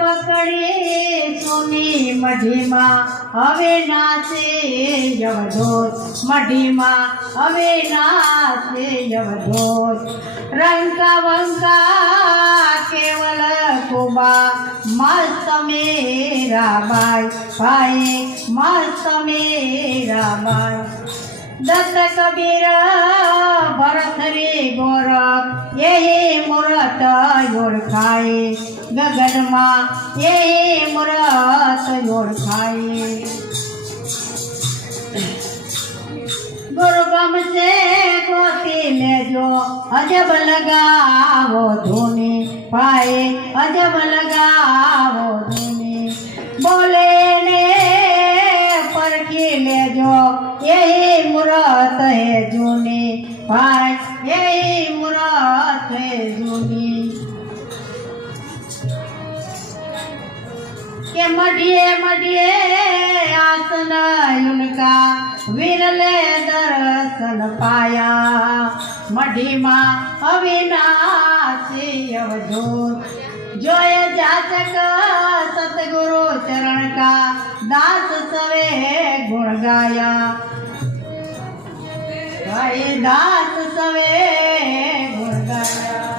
पकड़ी सोनी मढ़ी मां हवे नाचे यवधोत मढ़ी मां हवे नाचे यवधोत रंका वंका केवल कुबा मस्त मेरा बाई भाई मस्त मेरा बाई दत्त कबीर भरत रे गोरख यही मूरत ओळखाए गगन मां यही मूरत ओळखाए गुरु गम से गोती लेजो अजब लगावो धूनी पाए अजब लगावो धूनी बोले ने परखी लेजो यही मूरत है जूनी भाई यही मूरत है जूनी के मढ़िए मढ़िए आसन उनका विरले दर्शन पाया मढ़ी मां अविनाश अवधूत जोय जाचक सतगुरु चरण का दास सवे गुण गाया भाई दास सवे गुण गाया।